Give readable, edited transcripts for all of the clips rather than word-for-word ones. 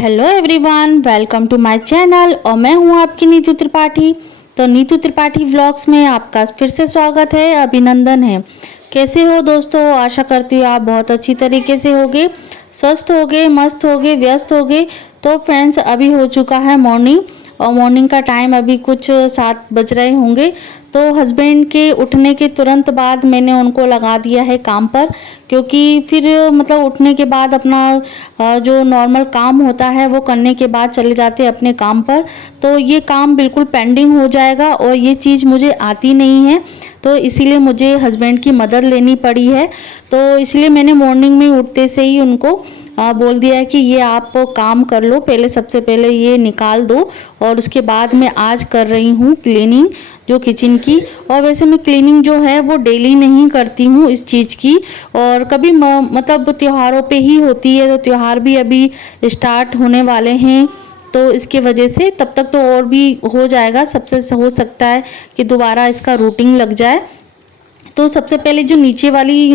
Hello everyone, welcome to my channel और मैं हूं आपकी नीतू त्रिपाठी। तो नीतू त्रिपाठी व्लॉग्स में आपका फिर से स्वागत है, अभिनंदन है। कैसे हो दोस्तों? आशा करती हूँ आप बहुत अच्छी तरीके से होगे, स्वस्थ होगे, मस्त होगे, व्यस्त होगे। तो फ्रेंड्स, अभी हो चुका है मॉर्निंग और मॉर्निंग का टाइम अभी कुछ 7 बज रहे होंगे। तो हस्बैंड के उठने के तुरंत बाद मैंने उनको लगा दिया है काम पर, क्योंकि फिर मतलब उठने के बाद अपना जो नॉर्मल काम होता है वो करने के बाद चले जाते हैं अपने काम पर। तो ये काम बिल्कुल पेंडिंग हो जाएगा और ये चीज़ मुझे आती नहीं है, तो इसीलिए मुझे हस्बैंड की मदद लेनी पड़ी है। तो इसलिए मैंने मॉर्निंग में उठते से ही उनको बोल दिया है कि ये आप काम कर लो, पहले सबसे पहले ये निकाल दो और उसके बाद मैं आज कर रही हूँ क्लीनिंग जो किचन की। और वैसे मैं क्लीनिंग जो है वो डेली नहीं करती हूँ इस चीज़ की, और कभी मतलब त्योहारों पे ही होती है। तो त्योहार भी अभी स्टार्ट होने वाले हैं, तो इसके वजह से तब तक तो और भी हो जाएगा, सबसे हो सकता है कि दोबारा इसका रूटीन लग जाए। तो सबसे पहले जो नीचे वाली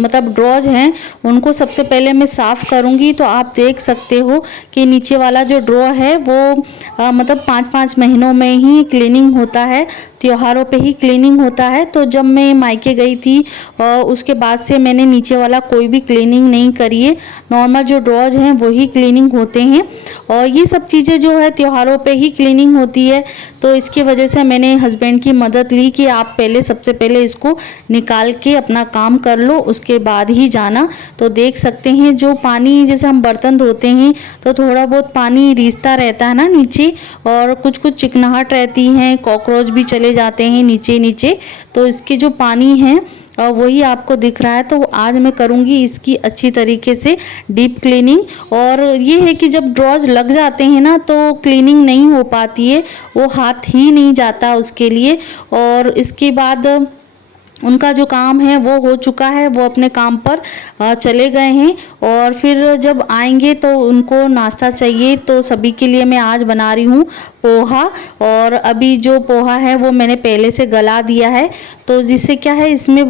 मतलब ड्रॉज हैं उनको सबसे पहले मैं साफ़ करूँगी। तो आप देख सकते हो कि नीचे वाला जो ड्रॉ है वो मतलब 5-5 महीनों में ही क्लीनिंग होता है, त्योहारों पे ही क्लीनिंग होता है। तो जब मैं मायके गई थी उसके बाद से मैंने नीचे वाला कोई भी क्लीनिंग नहीं करी है, नॉर्मल जो ड्रॉज हैं वही क्लीनिंग होते हैं। और ये सब चीज़ें जो है त्योहारों पे ही क्लीनिंग होती है। तो इसकी वजह से मैंने हस्बैंड की मदद ली कि आप पहले सबसे पहले इसको निकाल के अपना काम कर लो, उसके बाद ही जाना। तो देख सकते हैं जो पानी, जैसे हम बर्तन धोते हैं तो थोड़ा बहुत पानी रिसता रहता है ना नीचे, और कुछ कुछ चिकनाहट रहती है, कॉकरोच भी चले जाते हैं नीचे नीचे। तो इसके जो पानी है वही आपको दिख रहा है। तो आज मैं करूँगी इसकी अच्छी तरीके से डीप क्लीनिंग। और ये है कि जब ड्रॉज लग जाते हैं ना तो क्लीनिंग नहीं हो पाती है, वो हाथ ही नहीं जाता उसके लिए। और इसके बाद उनका जो काम है वो हो चुका है, वो अपने काम पर चले गए हैं। और फिर जब आएंगे तो उनको नाश्ता चाहिए, तो सभी के लिए मैं आज बना रही हूँ पोहा। और अभी जो पोहा है वो मैंने पहले से गला दिया है, तो जिससे क्या है इसमें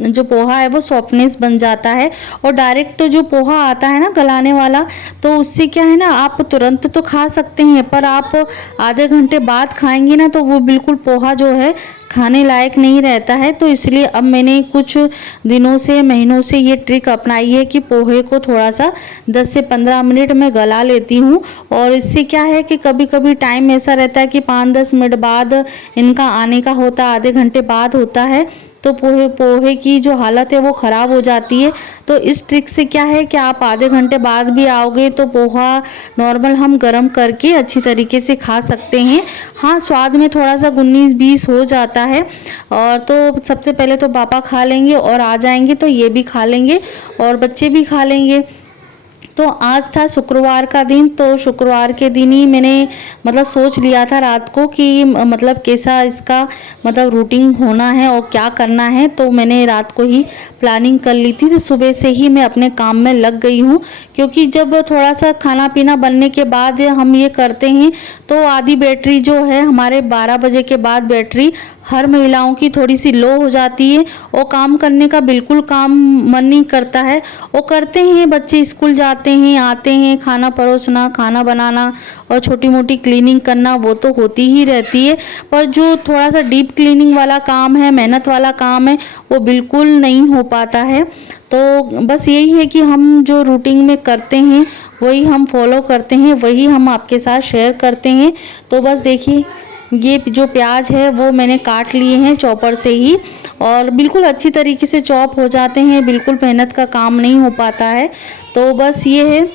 जो पोहा है वो सॉफ्टनेस बन जाता है। और डायरेक्ट जो पोहा आता है ना गलाने वाला, तो उससे क्या है ना, आप तुरंत तो खा सकते हैं पर आप आधे घंटे बाद खाएंगे ना तो वो बिल्कुल पोहा जो है खाने लायक नहीं रहता है। तो इसलिए अब मैंने कुछ दिनों से, महीनों से ये ट्रिक अपनाई है कि पोहे को थोड़ा सा 10 से 15 मिनट में गला लेती हूँ। और इससे क्या है कि कभी कभी टाइम ऐसा रहता है कि 5-10 मिनट बाद इनका आने का होता है, आधे घंटे बाद होता है, तो पोहे की जो हालत है वो ख़राब हो जाती है। तो इस ट्रिक से क्या है कि आप आधे घंटे बाद भी आओगे तो पोहा नॉर्मल हम गरम करके अच्छी तरीके से खा सकते हैं। हाँ, स्वाद में थोड़ा सा 19-20 हो जाता है। और तो सबसे पहले तो पापा खा लेंगे और आ जाएंगे तो ये भी खा लेंगे और बच्चे भी खा लेंगे। तो आज था शुक्रवार का दिन, तो शुक्रवार के दिन ही मैंने मतलब सोच लिया था रात को कि मतलब कैसा इसका मतलब रूटीन होना है और क्या करना है। तो मैंने रात को ही प्लानिंग कर ली थी, तो सुबह से ही मैं अपने काम में लग गई हूँ। क्योंकि जब थोड़ा सा खाना पीना बनने के बाद हम ये करते हैं तो आधी बैटरी जो है हमारे 12 बजे के बाद बैटरी हर महिलाओं की थोड़ी सी लो हो जाती है और काम करने का बिल्कुल काम मन नहीं करता है। वो करते हैं, बच्चे स्कूल जाते हैं, आते हैं, खाना परोसना, खाना बनाना और छोटी मोटी क्लीनिंग करना वो तो होती ही रहती है। पर जो थोड़ा सा डीप क्लीनिंग वाला काम है, मेहनत वाला काम है, वो बिल्कुल नहीं हो पाता है। तो बस यही है कि हम जो रूटीन में करते हैं वही हम फॉलो करते हैं, वही हम आपके साथ शेयर करते हैं। तो बस देखिए, ये जो प्याज है वो मैंने काट लिए हैं चॉपर से ही, और बिल्कुल अच्छी तरीके से चॉप हो जाते हैं, बिल्कुल मेहनत का काम नहीं हो पाता है। तो बस ये है,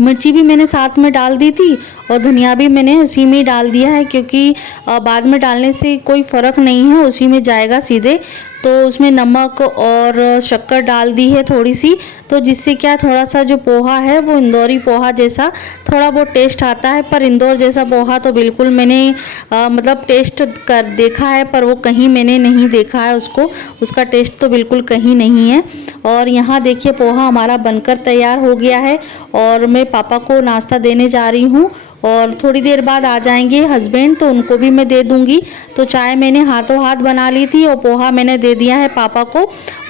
मिर्ची भी मैंने साथ में डाल दी थी और धनिया भी मैंने उसी में डाल दिया है, क्योंकि बाद में डालने से कोई फ़र्क नहीं है, उसी में जाएगा सीधे। तो उसमें नमक और शक्कर डाल दी है थोड़ी सी, तो जिससे क्या थोड़ा सा जो पोहा है वो इंदौरी पोहा जैसा थोड़ा बहुत टेस्ट आता है। पर इंदौर जैसा पोहा तो बिल्कुल मैंने मतलब टेस्ट कर देखा है, पर वो कहीं मैंने नहीं देखा है उसको, उसका टेस्ट तो बिल्कुल कहीं नहीं है। और यहाँ देखिए पोहा हमारा बनकर तैयार हो गया है और मैं पापा को नाश्ता देने जा रही हूँ। और थोड़ी देर बाद आ जाएंगे हस्बैंड, तो उनको भी मैं दे दूंगी। तो चाय मैंने हाथों हाथ बना ली थी और पोहा मैंने दे दिया है पापा को।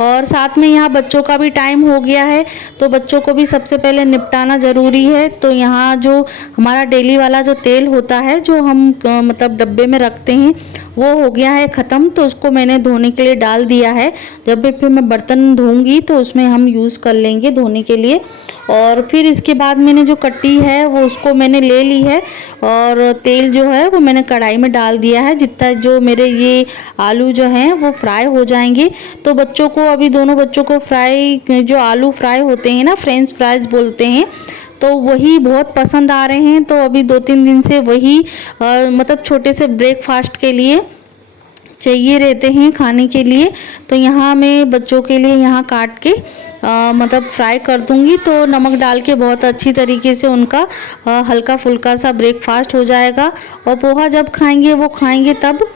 और साथ में यहाँ बच्चों का भी टाइम हो गया है, तो बच्चों को भी सबसे पहले निपटाना ज़रूरी है। तो यहाँ जो हमारा डेली वाला जो तेल होता है जो हम मतलब डब्बे में रखते हैं वो हो गया है ख़त्म, तो उसको मैंने धोने के लिए डाल दिया है। जब भी फिर मैं बर्तन धोऊंगी तो उसमें हम यूज़ कर लेंगे धोने के लिए। और फिर इसके बाद मैंने जो कट्टी है वो उसको मैंने ले ली है और तेल जो है वो मैंने कढ़ाई में डाल दिया है। जितना जो मेरे ये आलू जो हैं वो फ्राई हो जाएंगे, तो बच्चों को अभी दोनों बच्चों को फ्राई जो आलू फ्राई होते हैं ना, फ्रेंच फ्राइज बोलते हैं, तो वही बहुत पसंद आ रहे हैं। तो अभी 2-3 दिन से वही मतलब छोटे से ब्रेकफास्ट के लिए चाहिए रहते हैं खाने के लिए। तो यहाँ मैं बच्चों के लिए यहाँ काट के मतलब फ्राई कर दूँगी, तो नमक डाल के बहुत अच्छी तरीके से उनका हल्का फुल्का सा ब्रेकफास्ट हो जाएगा। और पोहा जब खाएंगे वो खाएंगे तब।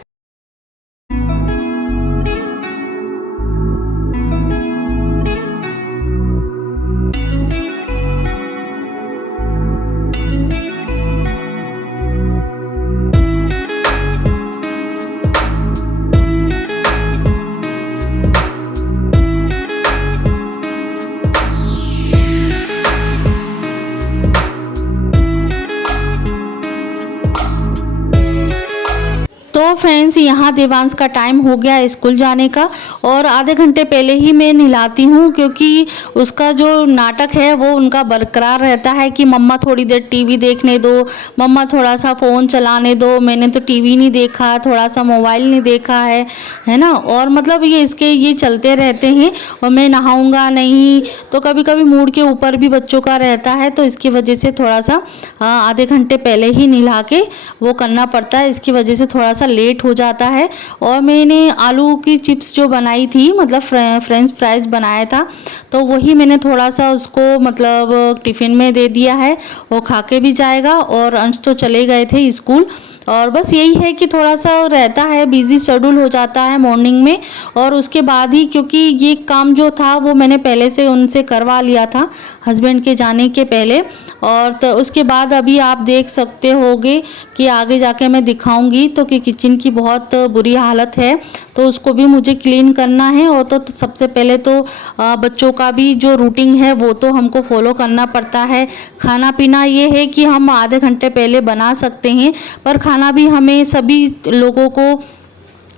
तो फ्रेंड्स यहाँ देवांश का टाइम हो गया स्कूल जाने का, और आधे घंटे पहले ही मैं नहलाती हूँ, क्योंकि उसका जो नाटक है वो उनका बरकरार रहता है कि मम्मा थोड़ी देर टीवी देखने दो, मम्मा थोड़ा सा फ़ोन चलाने दो। मैंने तो टीवी नहीं देखा, थोड़ा सा मोबाइल नहीं देखा है ना। और मतलब ये चलते रहते हैं। और मैं नहाऊंगा नहीं, तो कभी कभी मूड के ऊपर भी बच्चों का रहता है, तो इसकी वजह से थोड़ा सा आधे घंटे पहले ही नहला के वो करना पड़ता है। इसकी वजह से थोड़ा सा लेट हो जाता है। और मैंने आलू की चिप्स जो बनाई थी, मतलब फ्रेंच फ्राइज बनाया था, तो वही मैंने थोड़ा सा उसको मतलब टिफ़िन में दे दिया है। वो खा के भी जाएगा। और अंश तो चले गए थे स्कूल। और बस यही है कि थोड़ा सा रहता है, बिजी शेड्यूल हो जाता है मॉर्निंग में। और उसके बाद ही, क्योंकि ये काम जो था वो मैंने पहले से उनसे करवा लिया था हस्बैंड के जाने के पहले। और तो उसके बाद अभी आप देख सकते होगे कि आगे जाके मैं दिखाऊंगी तो कि किचन की बहुत बुरी हालत है, तो उसको भी मुझे क्लीन करना है। और तो सबसे पहले तो बच्चों का भी जो रूटीन है वो तो हमको फॉलो करना पड़ता है। खाना पीना ये है कि हम आधे घंटे पहले बना सकते हैं, पर खाना भी हमें सभी लोगों को,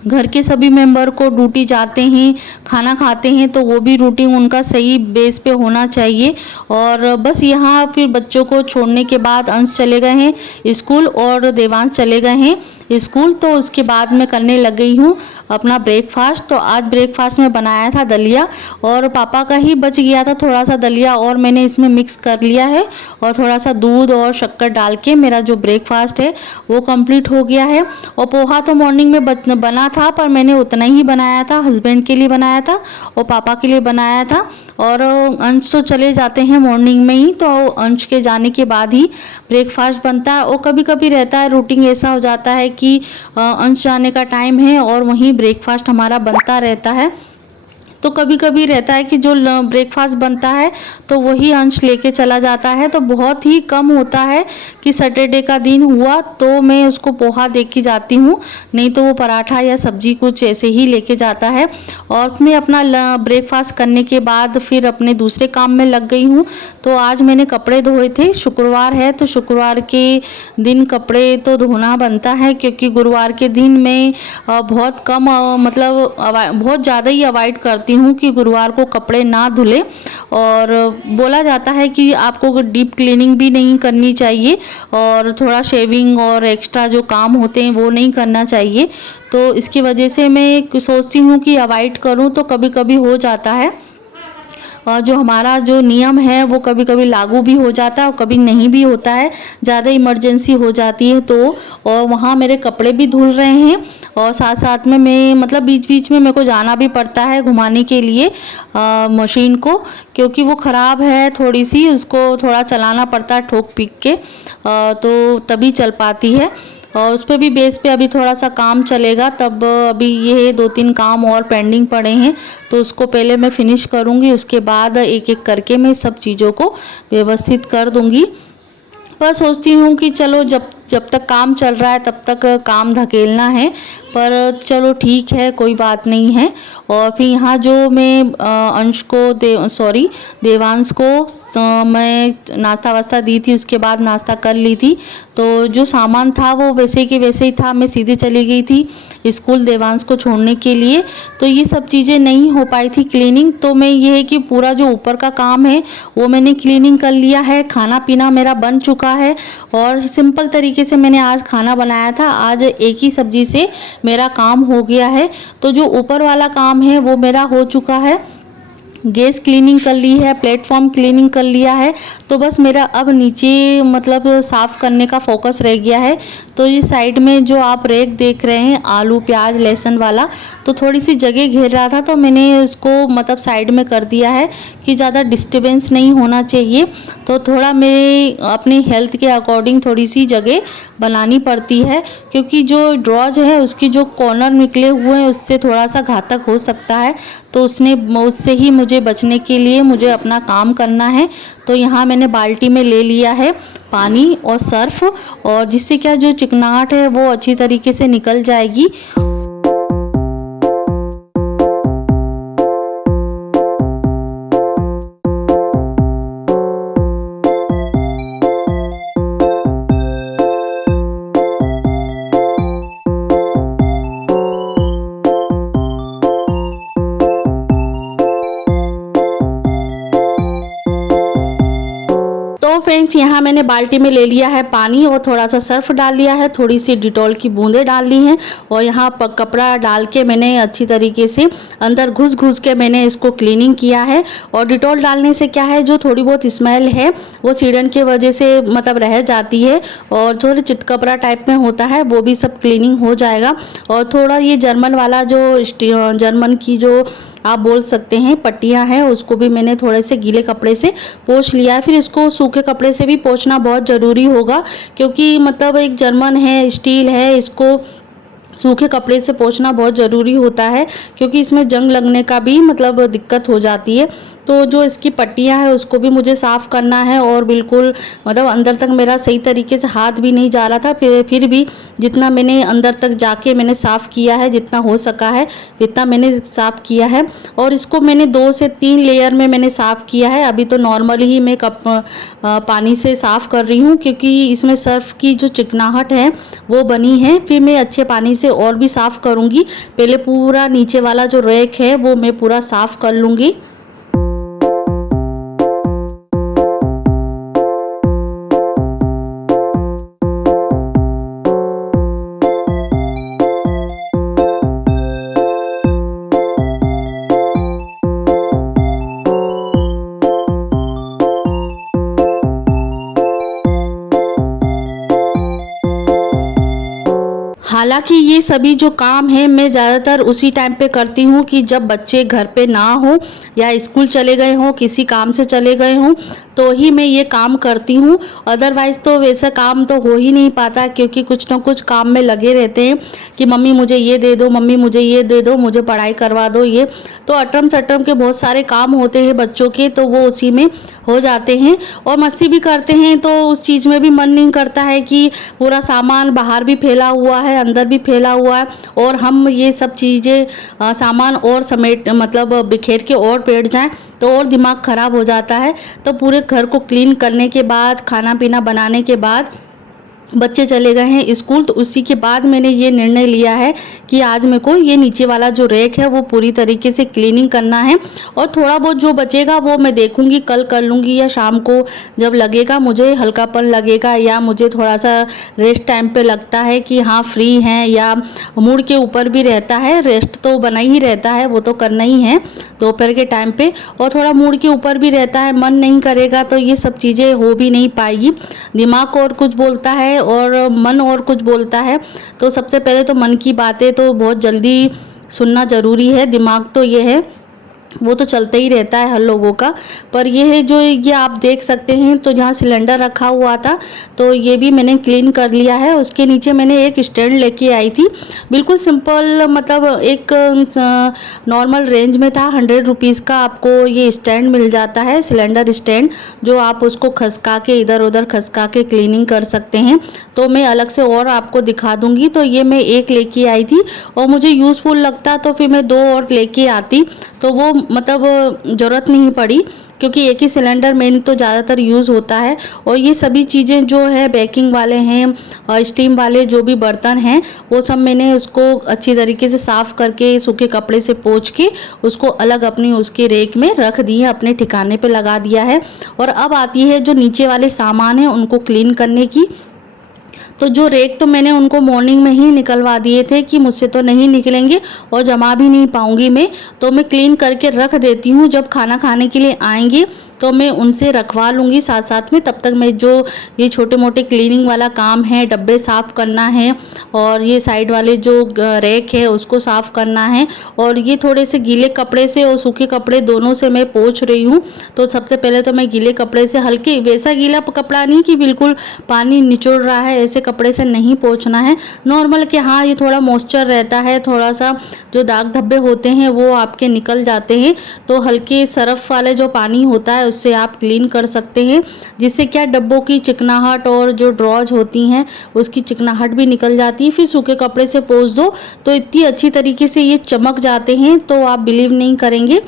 घर के सभी मेंबर को ड्यूटी जाते हैं, खाना खाते हैं, तो वो भी रूटीन उनका सही बेस पे होना चाहिए। और बस यहाँ फिर बच्चों को छोड़ने के बाद अंश चले गए हैं स्कूल और देवांश चले गए हैं स्कूल। तो उसके बाद मैं करने लग गई हूँ अपना ब्रेकफास्ट। तो आज ब्रेकफास्ट में बनाया था दलिया, और पापा का ही बच गया था थोड़ा सा दलिया, और मैंने इसमें मिक्स कर लिया है। और थोड़ा सा दूध और शक्कर डाल के मेरा जो ब्रेकफास्ट है वो कंप्लीट हो गया है। और पोहा तो मॉर्निंग में बना था, पर मैंने उतना ही बनाया था, हस्बैंड के लिए बनाया था और पापा के लिए बनाया था। और अंश तो चले जाते हैं मॉर्निंग में ही, तो अंश के जाने के बाद ही ब्रेकफास्ट बनता है। और कभी कभी रहता है रूटीन ऐसा हो जाता है कि अंश जाने का टाइम है और वहीं ब्रेकफास्ट हमारा बनता रहता है। तो कभी कभी रहता है कि जो ब्रेकफास्ट बनता है तो वही अंश लेके चला जाता है। तो बहुत ही कम होता है कि सैटरडे का दिन हुआ तो मैं उसको पोहा दे के जाती हूँ, नहीं तो वो पराठा या सब्जी कुछ ऐसे ही लेके जाता है। और मैं अपना ब्रेकफास्ट करने के बाद फिर अपने दूसरे काम में लग गई हूँ। तो आज मैंने कपड़े धोए थे, शुक्रवार है तो शुक्रवार के दिन कपड़े तो धोना बनता है, क्योंकि गुरुवार के दिन मैं बहुत कम मतलब बहुत ज़्यादा ही अवॉइड करती हूँ कि गुरुवार को कपड़े ना धुले। और बोला जाता है कि आपको डीप क्लीनिंग भी नहीं करनी चाहिए और थोड़ा शेविंग और एक्स्ट्रा जो काम होते हैं वो नहीं करना चाहिए। तो इसकी वजह से मैं सोचती हूँ कि अवॉइड करूँ, तो कभी कभी हो जाता है जो हमारा जो नियम है वो कभी कभी लागू भी हो जाता है और कभी नहीं भी होता है, ज़्यादा इमरजेंसी हो जाती है तो। और वहाँ मेरे कपड़े भी धुल रहे हैं और साथ साथ में मैं मतलब बीच बीच में मेरे को जाना भी पड़ता है घुमाने के लिए मशीन को, क्योंकि वो ख़राब है थोड़ी सी, उसको थोड़ा चलाना पड़ता है ठोक पीक के तो तभी चल पाती है। और उस पर भी बेस पे अभी थोड़ा सा काम चलेगा, तब अभी ये 2-3 काम और पेंडिंग पड़े हैं तो उसको पहले मैं फिनिश करूँगी, उसके बाद एक एक करके मैं सब चीज़ों को व्यवस्थित कर दूँगी। पर सोचती हूँ कि चलो जब तक काम चल रहा है तब तक काम धकेलना है, पर चलो ठीक है, कोई बात नहीं है। और फिर यहाँ जो मैं अंश को देवांश को मैं नाश्ता वास्ता दी थी, उसके बाद नाश्ता कर ली थी। तो जो सामान था वो वैसे के वैसे ही था। मैं सीधे चली गई थी स्कूल देवांश को छोड़ने के लिए, तो ये सब चीज़ें नहीं हो पाई थी क्लीनिंग। तो मैं ये है कि पूरा जो ऊपर का काम है वो मैंने क्लीनिंग कर लिया है। खाना पीना मेरा बन चुका है और सिंपल तरीके से मैंने आज खाना बनाया था। आज एक ही सब्जी से मेरा काम हो गया है। तो जो ऊपर वाला काम है वो मेरा हो चुका है। गैस क्लीनिंग कर ली है, प्लेटफॉर्म क्लीनिंग कर लिया है। तो बस मेरा अब नीचे मतलब साफ़ करने का फोकस रह गया है। तो ये साइड में जो आप रैक देख रहे हैं आलू प्याज लहसुन वाला, तो थोड़ी सी जगह घेर रहा था, तो मैंने उसको मतलब साइड में कर दिया है कि ज़्यादा डिस्टर्बेंस नहीं होना चाहिए। तो थोड़ा मेरे अपनी हेल्थ के अकॉर्डिंग थोड़ी सी जगह बनानी पड़ती है, क्योंकि जो ड्रॉज है उसकी जो कॉर्नर निकले हुए हैं उससे थोड़ा सा घातक हो सकता है। तो उससे ही मुझे बचने के लिए मुझे अपना काम करना है। तो यहाँ मैंने बाल्टी में ले लिया है पानी और सर्फ, और जिससे क्या जो चिकनाहट है वो अच्छी तरीके से निकल जाएगी। तो फ्रेंड्स यहाँ मैंने बाल्टी में ले लिया है पानी और थोड़ा सा सर्फ डाल लिया है, थोड़ी सी डिटॉल की बूंदें डाल ली हैं, और यहाँ पर कपड़ा डाल के मैंने अच्छी तरीके से अंदर घुस के मैंने इसको क्लीनिंग किया है। और डिटॉल डालने से क्या है, जो थोड़ी बहुत स्मेल है वो सीड़न की वजह से मतलब रह जाती है, और जो चितकबरा टाइप में होता है वो भी सब क्लीनिंग हो जाएगा। और थोड़ा ये जर्मन वाला जो जर्मन की जो आप बोल सकते हैं पट्टियाँ हैं, उसको भी मैंने थोड़े से गीले कपड़े से पोंछ लिया है। फिर इसको सूखे कपड़े से भी पोंछना बहुत ज़रूरी होगा, क्योंकि मतलब एक जर्मन है, स्टील है, इसको सूखे कपड़े से पोंछना बहुत ज़रूरी होता है, क्योंकि इसमें जंग लगने का भी मतलब दिक्कत हो जाती है। तो जो इसकी पट्टियां हैं उसको भी मुझे साफ़ करना है, और बिल्कुल मतलब अंदर तक मेरा सही तरीके से हाथ भी नहीं जा रहा था, फिर भी जितना मैंने अंदर तक जाके मैंने साफ़ किया है, जितना हो सका है इतना मैंने साफ़ किया है। और इसको मैंने 2 से 3 लेयर में मैंने साफ़ किया है। अभी तो नॉर्मली ही मैं पानी से साफ़ कर रही हूँ, क्योंकि इसमें सर्फ की जो चिकनाहट है वो बनी है। फिर मैं अच्छे पानी से और भी साफ़ करूँगी। पहले पूरा नीचे वाला जो रैक है वो मैं पूरा साफ़ कर लूँगी। हालांकि ये सभी जो काम है मैं ज़्यादातर उसी टाइम पे करती हूँ कि जब बच्चे घर पे ना हो या स्कूल चले गए हों, किसी काम से चले गए हों, तो ही मैं ये काम करती हूँ। अदरवाइज़ तो वैसा काम तो हो ही नहीं पाता, क्योंकि कुछ ना कुछ काम में लगे रहते हैं कि मम्मी मुझे ये दे दो, मम्मी मुझे ये दे दो, मुझे पढ़ाई करवा दो। ये तो अटरम सटरम के बहुत सारे काम होते हैं बच्चों के, तो वो उसी में हो जाते हैं। और मस्ती भी करते हैं, तो उस चीज़ में भी मन नहीं करता है कि पूरा सामान बाहर भी फैला हुआ है, अंदर भी फैला हुआ है, और हम ये सब चीज़ें सामान और समेट मतलब बिखेर के और बैठ जाएं तो और दिमाग ख़राब हो जाता है। तो पूरे घर को क्लीन करने के बाद, खाना पीना बनाने के बाद बच्चे चले गए हैं स्कूल, तो उसी के बाद मैंने ये निर्णय लिया है कि आज मेरे को ये नीचे वाला जो रैक है वो पूरी तरीके से क्लीनिंग करना है। और थोड़ा बहुत जो बचेगा वो मैं देखूंगी, कल कर लूँगी, या शाम को जब लगेगा मुझे हल्कापन लगेगा, या मुझे थोड़ा सा रेस्ट टाइम पे लगता है कि हाँ फ्री हैं, या मूड के ऊपर भी रहता है। रेस्ट तो बना ही रहता है, वो तो करना ही है दोपहर के टाइम पे, और थोड़ा मूड के ऊपर भी रहता है। मन नहीं करेगा तो ये सब चीज़ें हो भी नहीं पाएगी। दिमाग और कुछ बोलता है और मन और कुछ बोलता है। तो सबसे पहले तो मन की बातें तो बहुत जल्दी सुनना ज़रूरी है। दिमाग तो ये है वो तो चलता ही रहता है हर लोगों का। पर ये है जो ये आप देख सकते हैं, तो जहाँ सिलेंडर रखा हुआ था तो ये भी मैंने क्लीन कर लिया है। उसके नीचे मैंने एक स्टैंड लेके आई थी, बिल्कुल सिंपल, मतलब एक नॉर्मल रेंज में था। 100 रुपीज़ का आपको ये स्टैंड मिल जाता है, सिलेंडर स्टैंड, जो आप उसको खसका के इधर उधर खसका के क्लीनिंग कर सकते हैं। तो मैं अलग से और आपको दिखा दूंगी। तो ये मैं एक लेके आई थी और मुझे यूज़फुल लगता तो फिर मैं 2 और लेके आती, तो वो मतलब ज़रूरत नहीं पड़ी, क्योंकि एक ही सिलेंडर मेन तो ज़्यादातर यूज़ होता है। और ये सभी चीज़ें जो है बेकिंग वाले हैं और स्टीम वाले जो भी बर्तन हैं, वो सब मैंने उसको अच्छी तरीके से साफ़ करके सूखे कपड़े से पोंछ के उसको अलग अपनी उसके रेक में रख दिए, अपने ठिकाने पे लगा दिया है। और अब आती है जो नीचे वाले सामान हैं उनको क्लीन करने की। तो जो रेक तो मैंने उनको मॉर्निंग में ही निकलवा दिए थे कि मुझसे तो नहीं निकलेंगे और जमा भी नहीं पाऊंगी मैं, तो मैं क्लीन करके रख देती हूँ। जब खाना खाने के लिए आएंगे तो मैं उनसे रखवा लूँगी साथ साथ में। तब तक मैं जो ये छोटे मोटे क्लीनिंग वाला काम है, डब्बे साफ़ करना है और ये साइड वाले जो रैक है उसको साफ़ करना है, और ये थोड़े से गीले कपड़े से और सूखे कपड़े दोनों से मैं पोंछ रही हूँ। तो सबसे पहले तो मैं गीले कपड़े से, हल्के वैसा गीला कपड़ा नहीं कि बिल्कुल पानी निचोड़ रहा है, ऐसे कपड़े से नहीं पोंछना है, नॉर्मल कि हाँ ये थोड़ा मॉइस्चर रहता है, थोड़ा सा जो दाग धब्बे होते हैं वो आपके निकल जाते हैं। तो हल्के सरफ वाले जो पानी होता है उससे आप क्लीन कर सकते हैं, जिससे क्या डब्बों की चिकनाहट और जो ड्रॉज होती हैं उसकी चिकनाहट भी निकल जाती है। फिर सूखे कपड़े से पोंछ दो तो इतनी अच्छी तरीके से ये चमक जाते हैं, तो आप बिलीव नहीं करेंगे।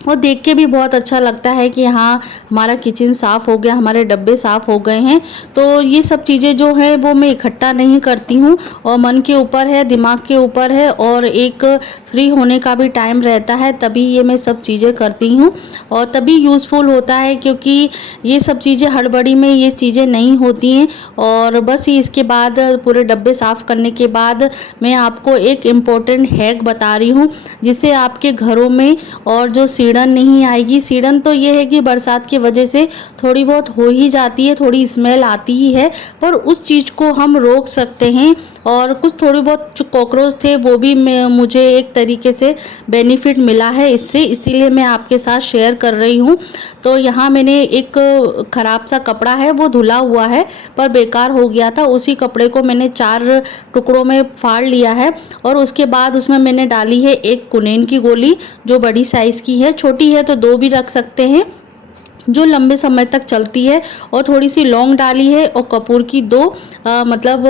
और देख के भी बहुत अच्छा लगता है कि हाँ हमारा किचन साफ़ हो गया, हमारे डब्बे साफ़ हो गए हैं। तो ये सब चीज़ें जो है वो मैं इकट्ठा नहीं करती हूँ, और मन के ऊपर है, दिमाग के ऊपर है, और एक फ्री होने का भी टाइम रहता है, तभी ये मैं सब चीज़ें करती हूँ और तभी यूज़फुल होता है। क्योंकि ये सब चीज़ें हड़बड़ी में ये चीज़ें नहीं होती हैं। और बस ही इसके बाद पूरे डब्बे साफ़ करने के बाद मैं आपको एक इम्पोर्टेंट हैक बता रही हूँ, जिससे आपके घरों में और जो सीढ़न नहीं आएगी। सीढ़न तो ये है कि बरसात की वजह से थोड़ी बहुत हो ही जाती है, थोड़ी स्मेल आती ही है, पर उस चीज़ को हम रोक सकते हैं। और कुछ थोड़ी बहुत जो कॉकरोच थे वो भी मुझे एक तरीके से बेनिफिट मिला है इससे, इसीलिए मैं आपके साथ शेयर कर रही हूँ। तो यहाँ मैंने एक ख़राब सा कपड़ा है, वो धुला हुआ है पर बेकार हो गया था, उसी कपड़े को मैंने 4 टुकड़ों में फाड़ लिया है। और उसके बाद उसमें मैंने डाली है एक कुनेन की गोली, जो बड़ी साइज़ की है, छोटी है तो 2 भी रख सकते हैं, जो लंबे समय तक चलती है। और थोड़ी सी लौंग डाली है और कपूर की 2 मतलब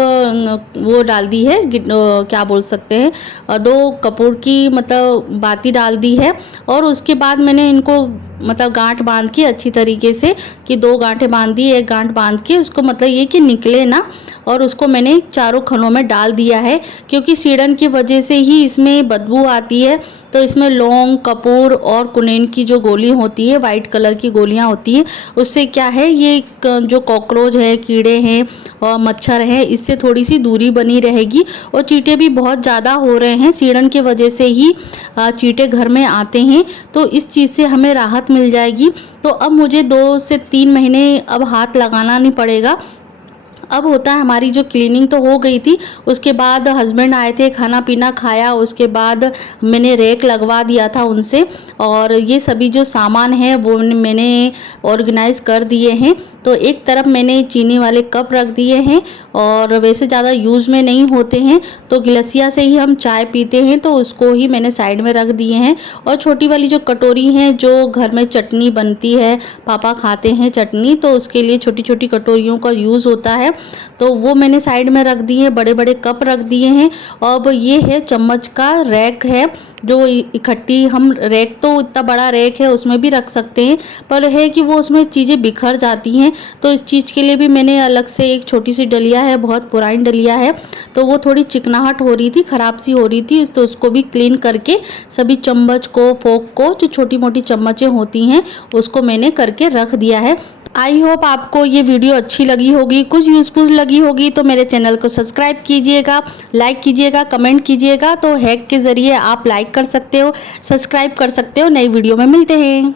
वो डाल दी है, क्या बोल सकते हैं, 2 कपूर की मतलब बाती डाल दी है। और उसके बाद मैंने इनको मतलब गांठ बांध के अच्छी तरीके से, कि 2 गांठें बांध दी, एक गांठ बांध के उसको मतलब ये कि निकले ना, और उसको मैंने चारों खनों में डाल दिया है। क्योंकि सीढ़न की वजह से ही इसमें बदबू आती है, तो इसमें लौंग, कपूर और कुनेन की जो गोली होती है, वाइट कलर की गोलियां होती हैं, उससे क्या है ये जो कॉकरोच है, कीड़े हैं और मच्छर है, इससे थोड़ी सी दूरी बनी रहेगी। और चींटे भी बहुत ज़्यादा हो रहे हैं, सीढ़न की वजह से ही चींटे घर में आते हैं, तो इस चीज़ से हमें राहत मिल जाएगी। तो अब मुझे 2 से 3 महीने अब हाथ लगाना नहीं पड़ेगा। अब होता है हमारी जो क्लीनिंग तो हो गई थी, उसके बाद हस्बैंड आए थे, खाना पीना खाया, उसके बाद मैंने रैक लगवा दिया था उनसे, और ये सभी जो सामान है वो मैंने ऑर्गेनाइज़ कर दिए हैं। तो एक तरफ मैंने चीनी वाले कप रख दिए हैं, और वैसे ज़्यादा यूज़ में नहीं होते हैं, तो गिलसिया से ही हम चाय पीते हैं, तो उसको ही मैंने साइड में रख दिए हैं। और छोटी वाली जो कटोरी हैं, जो घर में चटनी बनती है, पापा खाते हैं चटनी, तो उसके लिए छोटी छोटी कटोरियों का यूज़ होता है, तो वो मैंने साइड में रख दिए। बड़े बड़े कप रख दिए हैं। अब ये है चम्मच का रैक है, जो इकट्ठी हम रैक, तो इतना बड़ा रैक है उसमें भी रख सकते हैं, पर है कि वो उसमें चीज़ें बिखर जाती हैं। तो इस चीज़ के लिए भी मैंने अलग से एक छोटी सी डलिया है, बहुत पुरानी डलिया है, तो वो थोड़ी चिकनाहट हो रही थी, ख़राब सी हो रही थी, तो उसको भी क्लीन करके सभी चम्मच को, फोक को, जो छोटी मोटी चम्मचें होती हैं उसको मैंने करके रख दिया है। आई होप आपको ये वीडियो अच्छी लगी होगी, कुछ यूज़फुल लगी होगी, तो मेरे चैनल को सब्सक्राइब कीजिएगा, लाइक कीजिएगा, कमेंट कीजिएगा। तो हैक के ज़रिए आप लाइक कर सकते हो, सब्सक्राइब कर सकते हो। नई वीडियो में मिलते हैं।